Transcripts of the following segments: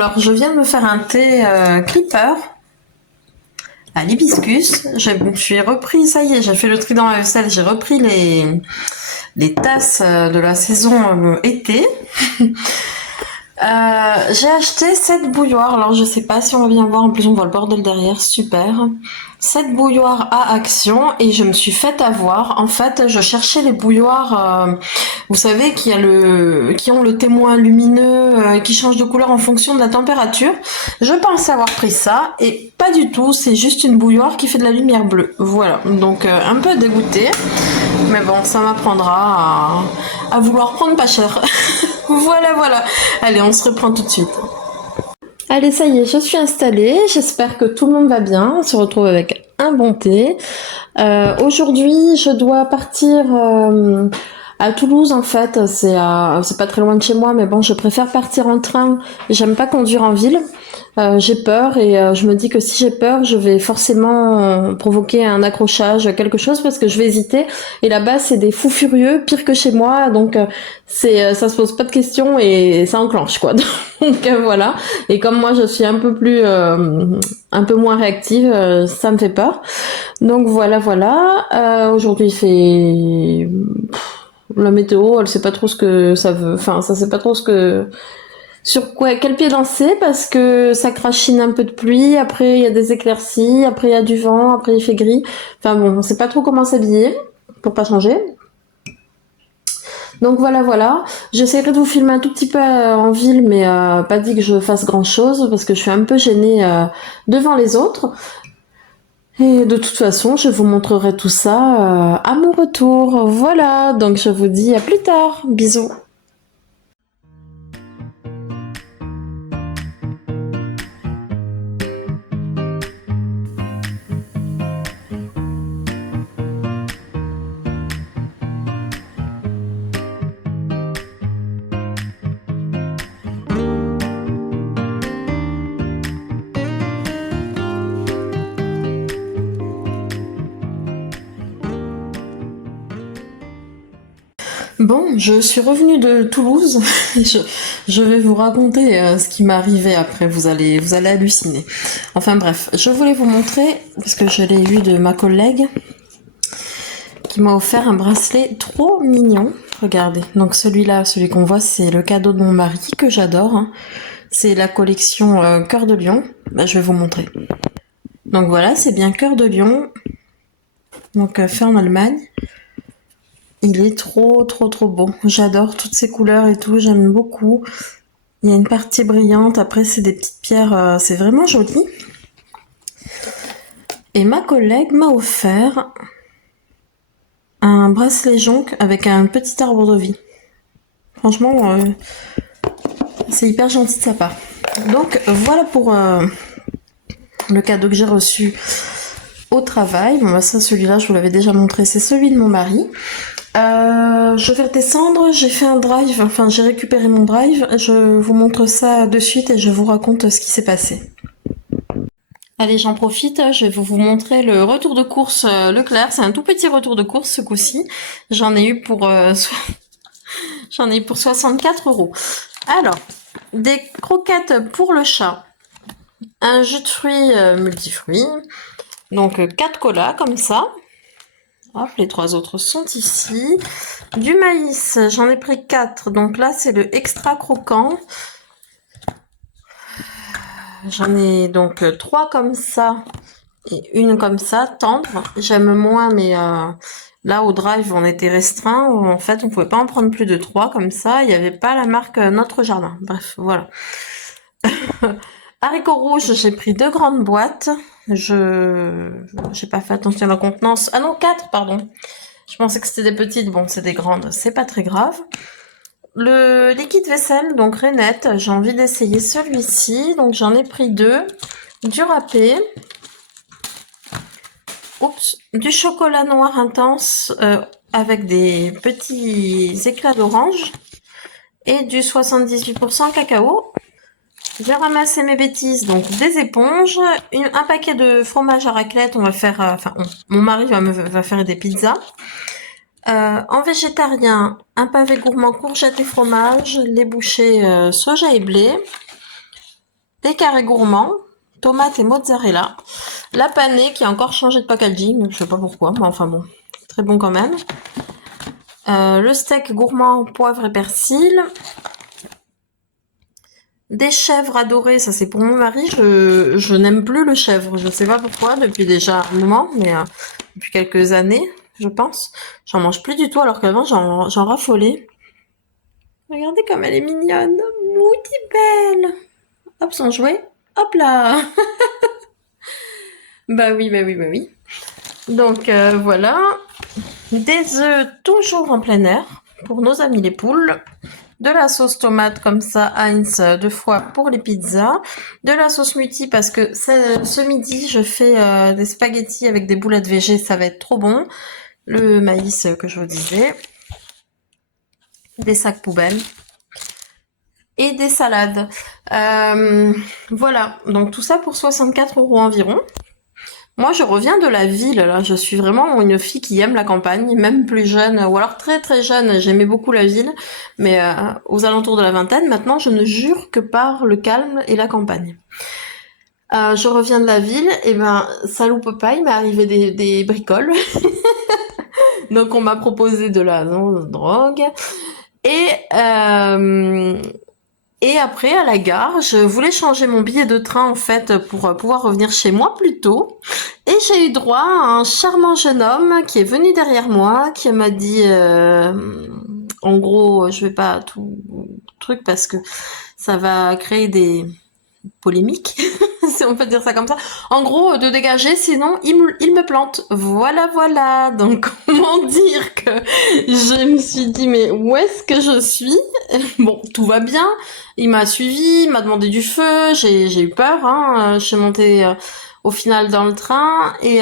alors je viens de me faire un thé Creeper à l'hibiscus. Je suis repris, ça y est, j'ai fait le tri dans la vaisselle, j'ai repris les tasses de la saison été. J'ai acheté 7 bouilloires, alors je sais pas si on va bien voir, en plus on voit le bordel derrière, super. 7 bouilloires à action et je me suis fait avoir. En fait, je cherchais les bouilloires, vous savez, qui ont le témoin lumineux, qui change de couleur en fonction de la température. Je pensais avoir pris ça et pas du tout, c'est juste une bouilloire qui fait de la lumière bleue. Voilà, donc un peu dégoûtée, mais bon, ça m'apprendra à vouloir prendre pas cher. Voilà, voilà. Allez, on se reprend tout de suite. Allez, ça y est, je suis installée. J'espère que tout le monde va bien. On se retrouve avec un bon thé. Aujourd'hui, je dois partir à Toulouse, en fait. C'est pas très loin de chez moi, mais bon, je préfère partir en train. J'aime pas conduire en ville. J'ai peur et je me dis que si j'ai peur, je vais forcément provoquer un accrochage, quelque chose, parce que je vais hésiter. Et là-bas, c'est des fous furieux, pire que chez moi, donc ça se pose pas de questions et ça enclenche, quoi. Donc voilà. Et comme moi, je suis un peu moins réactive, ça me fait peur. Donc voilà, voilà. Aujourd'hui, il fait la météo, elle sait pas trop ce que ça veut. Enfin, ça sait pas trop sur quoi, quel pied danser, parce que ça crachine un peu de pluie, après il y a des éclaircies, après il y a du vent, après il fait gris. Enfin bon, on sait pas trop comment s'habiller pour pas changer. Donc voilà, voilà. J'essaierai de vous filmer un tout petit peu en ville, mais pas dit que je fasse grand chose parce que je suis un peu gênée devant les autres. Et de toute façon, je vous montrerai tout ça à mon retour. Voilà, donc je vous dis à plus tard. Bisous. Bon, je suis revenue de Toulouse. Je vais vous raconter ce qui m'est arrivé après. Vous allez halluciner. Enfin bref, je voulais vous montrer, parce que je l'ai eu de ma collègue, qui m'a offert un bracelet trop mignon. Regardez. Donc celui-là, celui qu'on voit, c'est le cadeau de mon mari, que j'adore, hein. C'est la collection Cœur de Lion. Bah, je vais vous montrer. Donc voilà, c'est bien Cœur de Lion. Donc fait en Allemagne. Il est trop beau. J'adore toutes ces couleurs et tout, j'aime beaucoup. Il y a une partie brillante, après c'est des petites pierres, c'est vraiment joli. Et ma collègue m'a offert un bracelet jonc avec un petit arbre de vie. Franchement, c'est hyper gentil de sa part. Donc voilà pour le cadeau que j'ai reçu au travail. Bon bah ça, celui-là, je vous l'avais déjà montré, c'est celui de mon mari. Je vais redescendre, j'ai fait un drive, enfin j'ai récupéré mon drive, je vous montre ça de suite et je vous raconte ce qui s'est passé. Allez, j'en profite, je vais vous montrer le retour de course Leclerc, c'est un tout petit retour de course ce coup-ci, j'en ai eu pour 64 €. Alors, des croquettes pour le chat, un jus de fruits multifruits, donc 4 colas comme ça. Hop, les 3 autres sont ici. Du maïs, j'en ai pris 4. Donc là, c'est le extra croquant. J'en ai donc 3 comme ça et une comme ça, tendre. J'aime moins, mais là, au drive, on était restreint. En fait, on pouvait pas en prendre plus de 3 comme ça. Il n'y avait pas la marque Notre Jardin. Bref, voilà. Haricots rouges, j'ai pris 2 grandes boîtes. J'ai pas fait attention à la contenance. Ah non, 4, pardon. Je pensais que c'était des petites, bon c'est des grandes, c'est pas très grave. Le liquide vaisselle, donc Renette, j'ai envie d'essayer celui-ci, donc j'en ai pris 2. Du râpé. Oups, du chocolat noir intense avec des petits éclats d'orange. Et du 78% cacao. J'ai ramassé mes bêtises, donc des éponges, un paquet de fromage à raclette, on va faire, mon mari va faire des pizzas. En végétarien, un pavé gourmand courgette et fromage, les bouchées soja et blé, des carrés gourmands, tomates et mozzarella, la panée qui a encore changé de packaging, je sais pas pourquoi, mais enfin bon, très bon quand même. Le steak gourmand poivre et persil, des chèvres adorées, ça c'est pour mon mari, je n'aime plus le chèvre, je sais pas pourquoi, depuis déjà un moment, mais depuis quelques années, je pense. J'en mange plus du tout alors qu'avant j'en raffolais. Regardez comme elle est mignonne, mouti belle. Hop, son jouet, hop là. Bah oui, bah oui, bah oui. Donc voilà, des œufs toujours en plein air pour nos amis les poules. De la sauce tomate comme ça, Heinz, 2 fois pour les pizzas. De la sauce muti parce que ce midi, je fais des spaghettis avec des boulettes végé, ça va être trop bon. Le maïs que je vous disais. Des sacs poubelles. Et des salades. Voilà, donc tout ça pour 64 € environ. Moi, je reviens de la ville, là. Je suis vraiment une fille qui aime la campagne, même plus jeune, ou alors très très jeune, j'aimais beaucoup la ville, mais aux alentours de la vingtaine, maintenant, je ne jure que par le calme et la campagne. Je reviens de la ville, et ben, ça loupe pas, il m'est arrivé des bricoles. Donc, on m'a proposé de la drogue. Et, euh, et après, à la gare, je voulais changer mon billet de train, en fait, pour pouvoir revenir chez moi plus tôt. Et j'ai eu droit à un charmant jeune homme qui est venu derrière moi, qui m'a dit, en gros, je vais pas tout truc parce que ça va créer des polémiques, si on peut dire ça comme ça. En gros, de dégager, sinon il me plante. Voilà, voilà. Donc, comment dire que je me suis dit, mais où est-ce que je suis? Bon, tout va bien. Il m'a suivi, il m'a demandé du feu. J'ai eu peur. Hein. Je suis montée au final dans le train et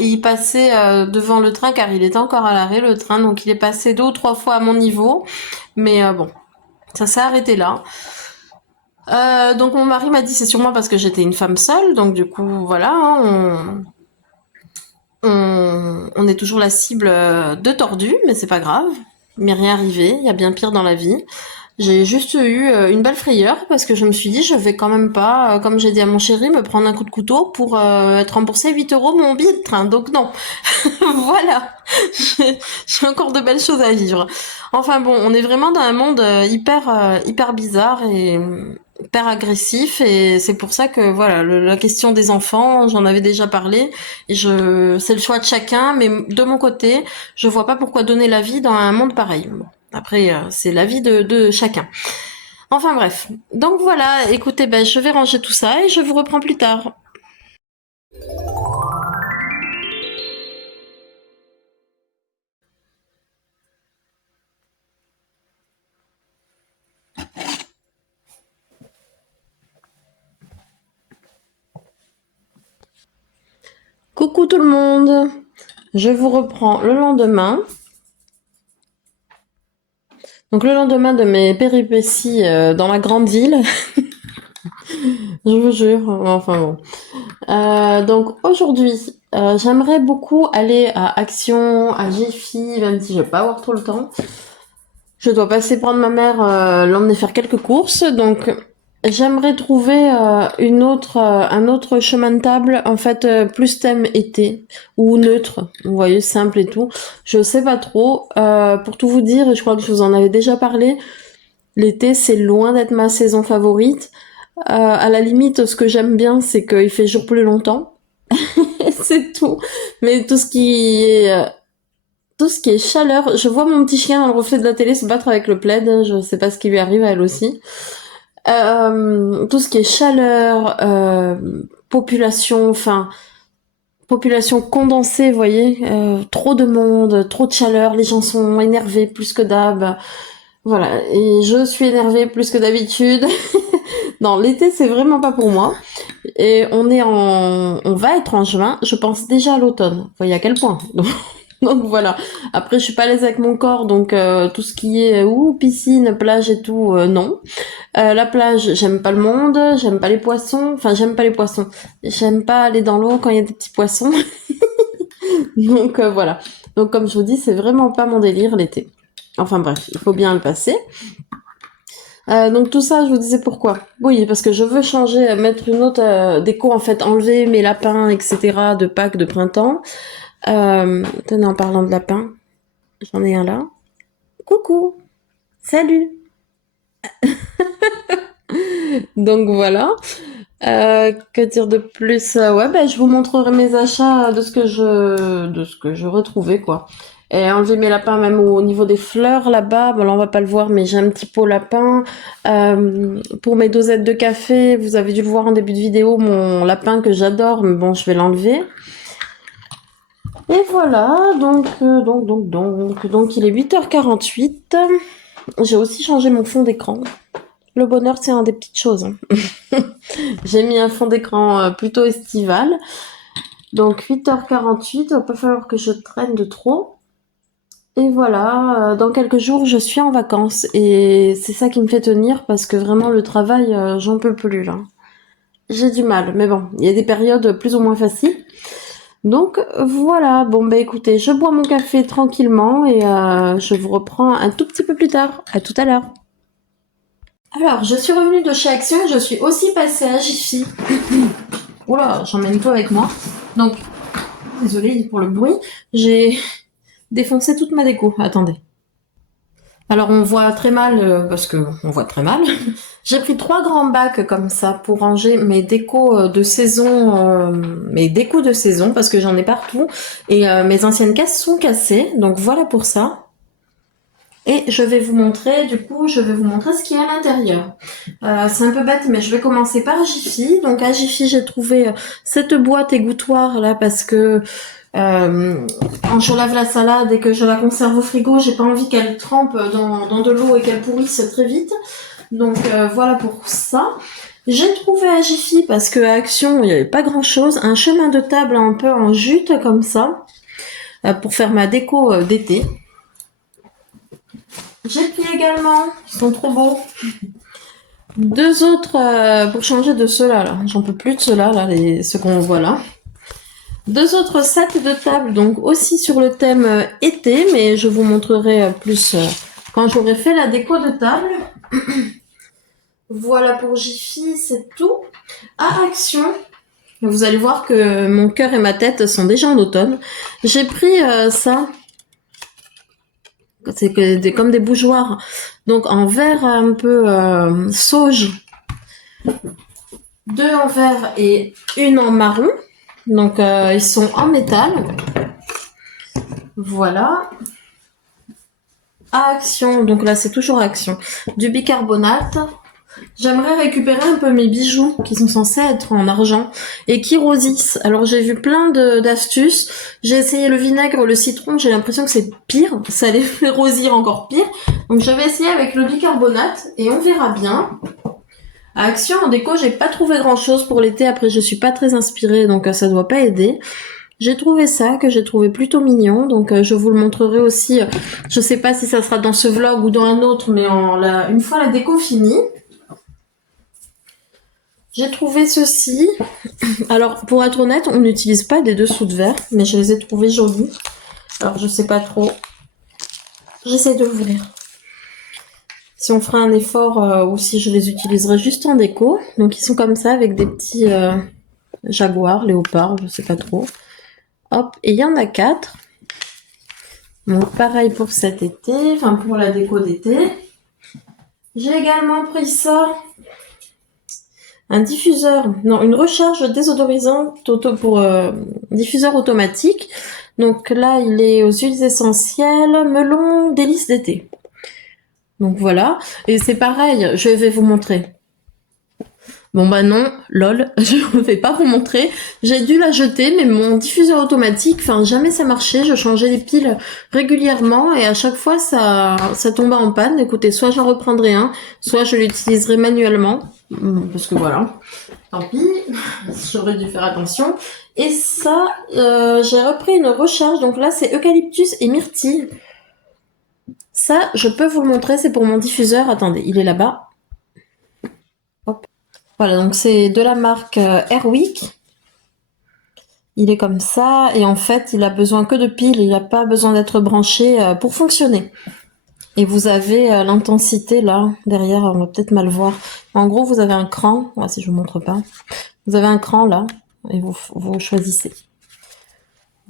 il passait devant le train car il était encore à l'arrêt le train. Donc, il est passé 2 ou 3 fois à mon niveau. Mais bon, ça s'est arrêté là. Donc mon mari m'a dit c'est sûrement parce que j'étais une femme seule, donc du coup voilà, hein, on est toujours la cible de tordus, mais c'est pas grave, il m'est rien arrivé, il y a bien pire dans la vie. J'ai juste eu une belle frayeur parce que je me suis dit je vais quand même pas, comme j'ai dit à mon chéri, me prendre un coup de couteau pour être remboursé 8 € mon billet de train, donc non. Voilà, j'ai encore de belles choses à vivre. Enfin bon, on est vraiment dans un monde hyper bizarre et hyper agressif et c'est pour ça que voilà, la question des enfants, j'en avais déjà parlé et c'est le choix de chacun, mais de mon côté, je vois pas pourquoi donner la vie dans un monde pareil. Bon, après, c'est la vie de chacun. Enfin bref, donc voilà, écoutez, ben je vais ranger tout ça et je vous reprends plus tard. Coucou tout le monde, je vous reprends le lendemain. Donc le lendemain de mes péripéties dans la grande ville, je vous jure, enfin bon. Donc aujourd'hui, j'aimerais beaucoup aller à Action, à Jiffy, même si je vais pas avoir trop le temps. Je dois passer prendre ma mère, l'emmener faire quelques courses, donc j'aimerais trouver un autre chemin de table, en fait, plus thème été ou neutre, vous voyez, simple et tout. Je sais pas trop. Pour tout vous dire, et je crois que je vous en avais déjà parlé, l'été c'est loin d'être ma saison favorite. À la limite, ce que j'aime bien, c'est qu'il fait jour plus longtemps. C'est tout. Mais tout ce qui est chaleur, je vois mon petit chien dans le reflet de la télé se battre avec le plaid, je sais pas ce qui lui arrive à elle aussi. Tout ce qui est chaleur, population condensée, vous voyez, trop de monde, trop de chaleur, les gens sont énervés plus que d'hab. Voilà, et je suis énervée plus que d'habitude. Non, l'été c'est vraiment pas pour moi. Et on va être en juin, je pense déjà à l'automne. Vous voyez à quel point. Donc voilà. Après, je suis pas à l'aise avec mon corps, donc tout ce qui est piscine, plage et tout, non. La plage, j'aime pas le monde, j'aime pas les poissons. Enfin, j'aime pas les poissons. J'aime pas aller dans l'eau quand il y a des petits poissons. Donc voilà. Donc comme je vous dis, c'est vraiment pas mon délire l'été. Enfin bref, il faut bien le passer. Donc tout ça, je vous disais pourquoi. Oui, parce que je veux changer, mettre une autre déco, en fait, enlever mes lapins, etc. de Pâques, de printemps. Tenez, en parlant de lapins, j'en ai un là. Coucou, salut. Donc voilà. Que dire de plus? Ouais, ben je vous montrerai mes achats de ce que je retrouvais quoi. Et enlever mes lapins même au niveau des fleurs là-bas. Bon là on va pas le voir, mais j'ai un petit pot lapin. Pour mes dosettes de café, vous avez dû le voir en début de vidéo, mon lapin que j'adore, mais bon je vais l'enlever. Et voilà, donc il est 8h48. J'ai aussi changé mon fond d'écran. Le bonheur, c'est un des petites choses, hein. J'ai mis un fond d'écran plutôt estival. Donc 8h48, il va pas falloir que je traîne de trop. Et voilà, dans quelques jours, je suis en vacances. Et c'est ça qui me fait tenir parce que vraiment le travail, j'en peux plus là. J'ai du mal, mais bon, il y a des périodes plus ou moins faciles. Donc voilà, bon bah écoutez, je bois mon café tranquillement et je vous reprends un tout petit peu plus tard. À tout à l'heure. Alors, je suis revenue de chez Action, je suis aussi passée à Jiffy. Oula, j'emmène tout avec moi. Donc, désolée pour le bruit, j'ai défoncé toute ma déco. Attendez. Alors, on voit très mal, parce que on voit très mal. J'ai pris 3 grands bacs comme ça pour ranger mes décos de saison, parce que j'en ai partout. Et mes anciennes caisses sont cassées, donc voilà pour ça. Et je vais vous montrer, du coup, ce qu'il y a à l'intérieur. C'est un peu bête, mais je vais commencer par Jiffy. Donc à Jiffy, j'ai trouvé cette boîte égouttoir là parce que quand je lave la salade et que je la conserve au frigo, j'ai pas envie qu'elle trempe dans de l'eau et qu'elle pourrisse très vite. Donc voilà pour ça. J'ai trouvé à Jiffy parce que à Action, il n'y avait pas grand chose. Un chemin de table un peu en jute comme ça pour faire ma déco d'été. J'ai pris également, ils sont trop beaux, 2 autres pour changer de ceux-là. Là. J'en peux plus de ceux-là, là, ceux qu'on voit là. 2 autres sets de table, donc aussi sur le thème été, mais je vous montrerai plus quand j'aurai fait la déco de table. Voilà pour Jiffy, c'est tout. À Action, vous allez voir que mon cœur et ma tête sont déjà en automne. J'ai pris ça. C'est comme des bougeoirs. Donc en verre un peu sauge. 2 en verre et une en marron. Donc ils sont en métal. Voilà. À Action, donc là c'est toujours Action. Du bicarbonate. J'aimerais récupérer un peu mes bijoux qui sont censés être en argent et qui rosissent. Alors j'ai vu plein d'astuces. J'ai essayé le vinaigre, le citron, j'ai l'impression que c'est pire. Ça les fait rosir encore pire. Donc je vais essayer avec le bicarbonate et on verra bien. À Action en déco, j'ai pas trouvé grand chose pour l'été. Après, je suis pas très inspirée, donc ça doit pas aider. J'ai trouvé ça, que j'ai trouvé plutôt mignon, donc je vous le montrerai aussi. Je sais pas si ça sera dans ce vlog ou dans un autre, mais une fois la déco finie. J'ai trouvé ceci. Alors, pour être honnête, on n'utilise pas des dessous de verre, mais je les ai trouvés jolis. Alors, je sais pas trop. J'essaie de l'ouvrir. Si on fera un effort ou si je les utiliserai juste en déco. Donc, ils sont comme ça avec des petits jaguars, léopards, je sais pas trop. Hop, et il y en a 4. Donc, pareil pour cet été, enfin pour la déco d'été. J'ai également pris ça. Un diffuseur, non, une recharge désodorisante pour diffuseur automatique. Donc là, il est aux huiles essentielles, melon, délices d'été. Donc voilà, et c'est pareil, je vais vous montrer. Bon bah non, lol, je ne vais pas vous montrer. J'ai dû la jeter, mais mon diffuseur automatique, enfin jamais ça marchait. Je changeais les piles régulièrement et à chaque fois ça tombait en panne. Écoutez, soit j'en reprendrai un, soit je l'utiliserai manuellement, parce que voilà. Tant pis, j'aurais dû faire attention. Et ça, j'ai repris une recharge. Donc là, c'est eucalyptus et myrtille. Ça, je peux vous le montrer. C'est pour mon diffuseur. Attendez, il est là-bas. Hop. Voilà, donc c'est de la marque Airwick. Il est comme ça. Et en fait, il a besoin que de piles. Il n'a pas besoin d'être branché pour fonctionner. Et vous avez l'intensité là, derrière, on va peut-être mal voir. En gros, vous avez un cran, ouais, si je vous montre pas. Vous avez un cran là, et vous choisissez.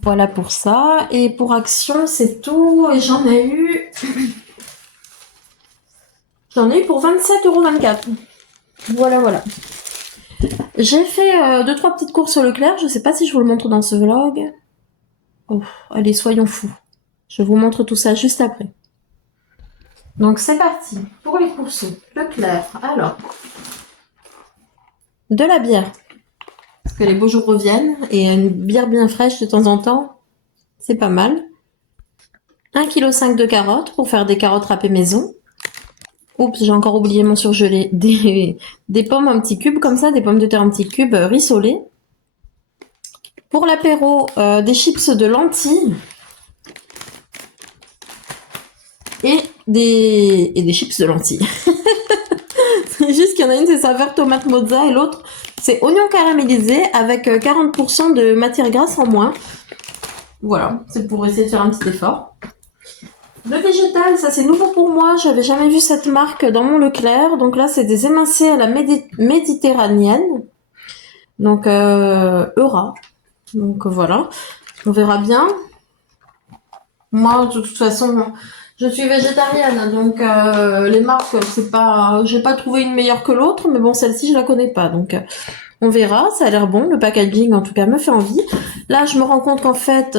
Voilà pour ça. Et pour Action, c'est tout. Et j'en ai eu... J'en ai eu pour 27,24 €. Voilà, voilà. J'ai fait 2-3 petites courses au Leclerc. Je sais pas si je vous le montre dans ce vlog. Oh, allez, soyons fous. Je vous montre tout ça juste après. Donc c'est parti pour les courses Leclerc. Alors, de la bière. Parce que les beaux jours reviennent. Et une bière bien fraîche de temps en temps, c'est pas mal. 1,5 kg de carottes pour faire des carottes râpées maison. Oups, j'ai encore oublié mon surgelé. Des pommes en petits cubes comme ça, des pommes de terre en petits cubes rissolées. Pour l'apéro, des chips de lentilles. Et des chips de lentilles. C'est juste qu'il y en a une, c'est saveur tomate mozza, et l'autre, c'est oignon caramélisé avec 40% de matière grasse en moins. Voilà, c'est pour essayer de faire un petit effort. Le végétal, ça c'est nouveau pour moi, j'avais jamais vu cette marque dans mon Leclerc. Donc là, c'est des émincés à la méditerranéenne. Donc Eura. Donc voilà, on verra bien. Moi, de toute façon, je suis végétarienne, donc les marques, c'est pas, j'ai pas trouvé une meilleure que l'autre, mais bon, celle-ci, je la connais pas, donc on verra. Ça a l'air bon, le packaging en tout cas me fait envie. Là, je me rends compte qu'en fait,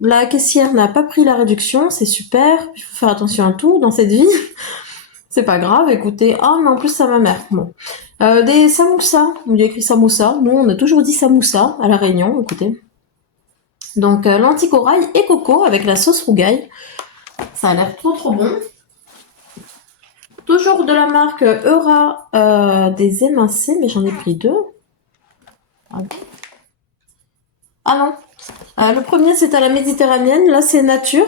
la caissière n'a pas pris la réduction, c'est super. Il faut faire attention à tout dans cette vie. C'est pas grave, écoutez. Ah, mais en plus, ça m'amère. Bon. Des samoussas. Il y a écrit samoussa. Nous, on a toujours dit samoussa à La Réunion, écoutez. Donc, lentilles corail et coco avec la sauce rougail. Ça a l'air trop trop bon. Toujours de la marque Eura, des émincés, mais j'en ai pris 2. Ah non. Le premier, c'est à la méditerranéenne. Là, c'est nature.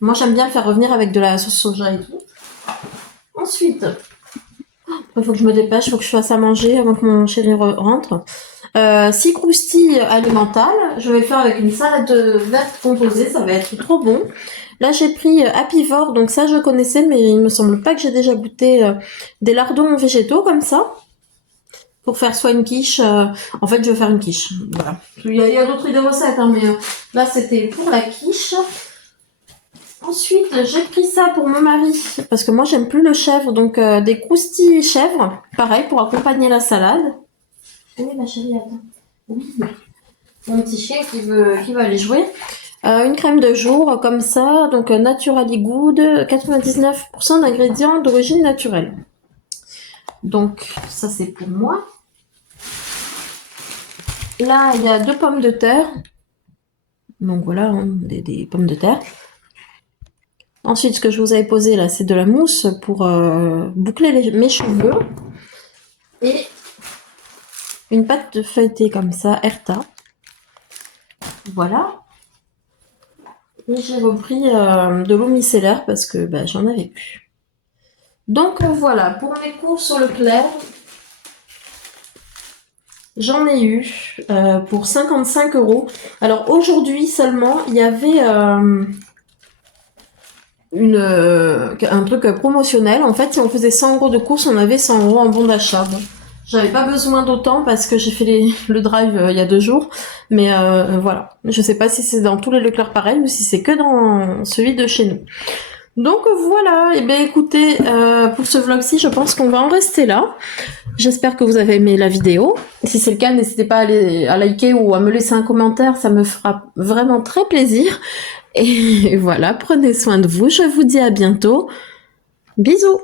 Moi, j'aime bien le faire revenir avec de la sauce soja et tout. Ensuite, il faut que je me dépêche, il faut que je fasse à manger avant que mon chéri rentre. 6 croustilles alimentales. Je vais le faire avec une salade verte composée, ça va être trop bon. Là, j'ai pris Apivore, donc ça, je connaissais, mais il me semble pas que j'ai déjà goûté des lardons végétaux comme ça. Pour faire soit une quiche, en fait, je vais faire une quiche. Voilà. Il y a d'autres idées recettes, hein, mais là, c'était pour la quiche. Ensuite, j'ai pris ça pour mon mari, parce que moi, j'aime plus le chèvre, donc des croustilles chèvre, pareil, pour accompagner la salade. Oui, ma chérie, attends. Oui, mon petit chien qui veut aller jouer. Une crème de jour, comme ça, donc Naturally Good, 99% d'ingrédients d'origine naturelle. Donc, ça, c'est pour moi. Là, il y a 2 pommes de terre. Donc voilà, hein, des pommes de terre. Ensuite, ce que je vous avais posé là, c'est de la mousse pour boucler mes cheveux. Et une pâte de feuilleté comme ça, Erta. Voilà. Et j'ai repris de l'eau micellaire parce que j'en avais plus. Donc voilà, pour mes courses sur Leclerc, j'en ai eu pour 55 €. Alors aujourd'hui seulement, il y avait un truc promotionnel. En fait, si on faisait 100 € de courses, on avait 100 € en bon d'achat. Bon, j'avais pas besoin d'autant parce que j'ai fait le drive il y a 2 jours. Mais voilà, je sais pas si c'est dans tous les Leclerc pareil ou si c'est que dans celui de chez nous. Donc voilà, et bien écoutez, pour ce vlog-ci, je pense qu'on va en rester là. J'espère que vous avez aimé la vidéo. Si c'est le cas, n'hésitez pas à liker ou à me laisser un commentaire, ça me fera vraiment très plaisir. Et voilà, prenez soin de vous, je vous dis à bientôt. Bisous!